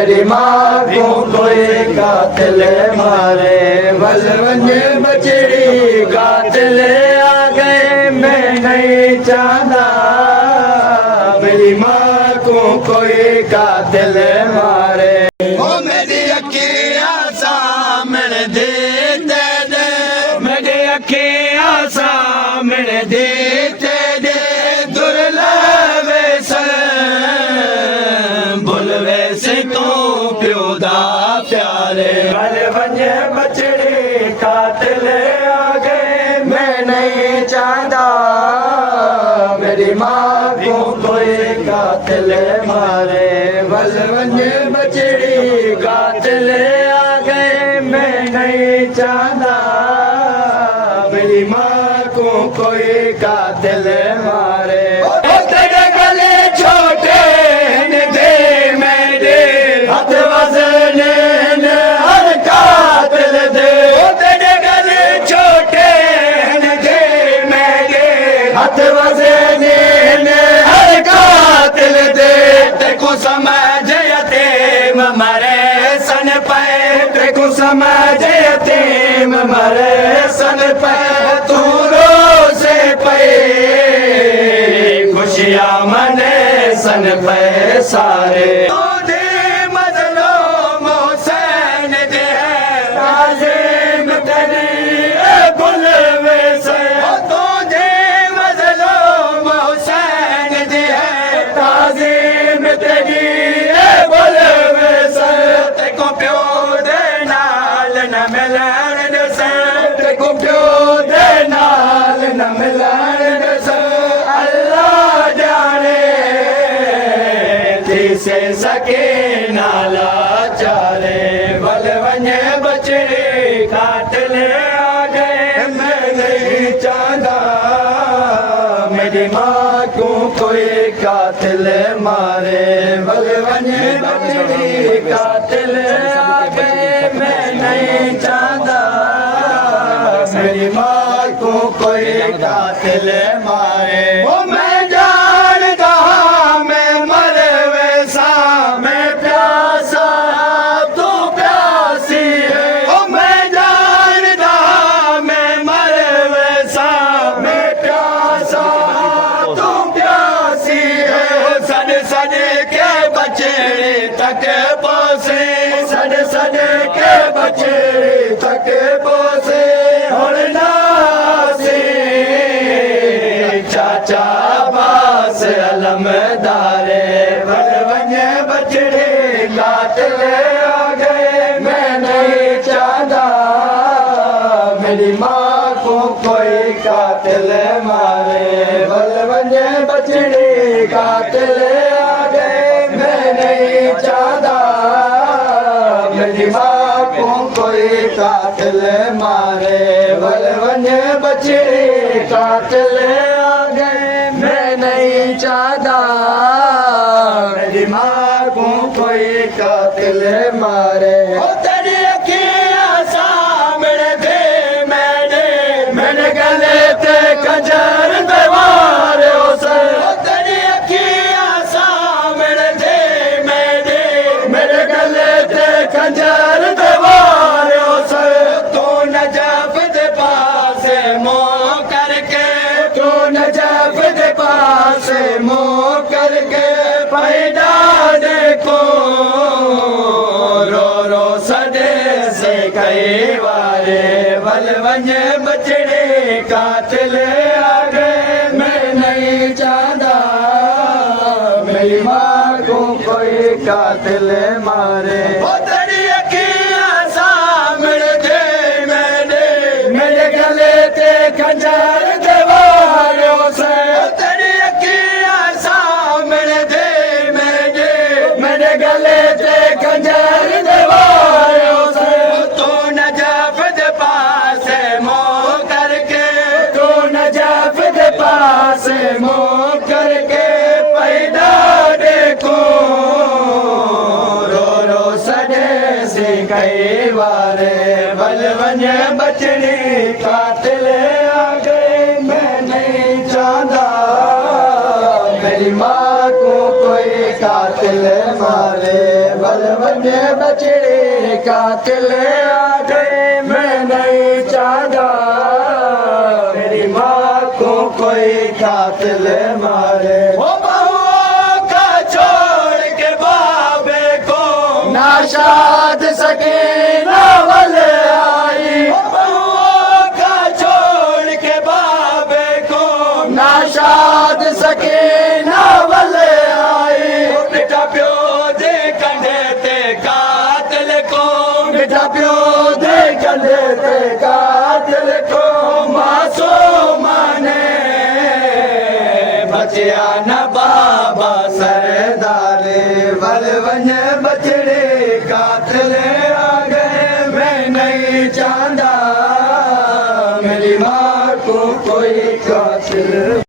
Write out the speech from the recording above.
मेरी माँ को कोई कातिल मारे, बल वंजे बचड़ी कातिल आ गए, मैं नहीं चाहता मेरी माँ को कोई कातिल मारे। ओ मेरी अखियाँ सामने देते दे, मेरी अखियाँ सामने देते दे, दुर्लभे से बुलवे से तो प्योदा प्यारे, बल वंजे बचड़ी कातिल आ गए, मैं नहीं चाहता मेरी माँ को कोई कातिल मारे, बल वंजे बचड़ी कातिल आ गए, मैं नहीं चाहता मेरी माँ को कोई कातिल मारे। तेरे गले छोटे न दे मेरे हाथ वजने न हर कातिल दे, तेरे गले छोटे न दे मेरे हाथ वजने न हर कातिल दे, देखो समझ यतीम मरे सन पे, देखो समझ यतीम मरे सन पे, तू रोज़े पे खुशियाँ मने सन पे सारे, तूने मजलूम हुसैन दे ताज़ीम तेरी बुलवे से, तुझे मजलूम हुसैन दे ताज़ीम तेरी बुलवे से, तेको प्यो दे नाल न मिलन से, तेको प्यो दे नाल न मिलन से, अल्लाह जाने से सके नाला चारे, बल वंजे बचड़ी कातिल आ गए, मैं नहीं चाहता मेरी माँ को कोई कातिल मारे, बल वंजे बचड़ी कातिल आ गए, मैं नहीं चाहता मेरी माँ को कोई कातिल मारे। ओ मैं जानता मैं मर वैसा, मैं प्यासा तू प्यासी है, ओ मैं जानता मैं मर वैसा, मैं प्यासा तू प्यासी है, सद सद के बचड़े तक पोसे, सद सद के बचड़े तक पोसे, और नासे चाचा बास अलमदारे, बल वंजे बचड़े कातिल आ गए, मैं नहीं चाहता मेरी माँ को कोई कातिल मारे, बल वंजे बचड़े कातिल आ गए, मैं नहीं चाहता मेरी माँ को कोई कातिल मारे, बल वंजे बचड़े कातिल आ गए, मैं नहीं चाहता मेरी माँ को कोई कातिल मारे। ओ तेरी अखियाँ सामने दे मैंने गले ते खंजर दरबार से, ओ तेरी अखियाँ सामने दे मेरे गले ते खंजर दरबार से, तू नजफ दे पास मोह करके, तू नजफ दे पास मोह करके, पैदा देखो रो रो सदे से कई वारे, बल वंजे बचड़े कातिल आ गए, मैं नहीं चाहता मेरी माँ को कोई कातिल मारे। ओ तेरी अखियाँ सामने दे मेरे गले ते खंजर दीवारों से, तेरी अखियाँ सामने दे मेरे गले ते खंजर दीवारों से, तू नजफ दे पास मोह करके, तू नजफ दे पास मोह करके, पैदा देखो रो रो सदे से कई वारे, बल वंजे बचड़ी कातिल आ गए, मैं नहीं चाहता मेरी माँ को कोई कातिल मारे। बल वञे बछड़े कातिल आ गए मैं नहीं चाहता मेरी माँ को कोई कातिल मारे ओ बहुओं का छोड़ के बाबे को नाशाद सके नावल आई ओ बहुओं का छोड़ के बाबे को नाशाद सके नावल आई ओ बेटा प्यो दे कंधे ते कातिल को बेटा प्यो दे कंधे ते कातिल को मासूम ने बचिया न बाबा सरदारे बल वञ बछड़े कातिल आ गए मैं नहीं चाहता मेरी माँ को कोई कातिल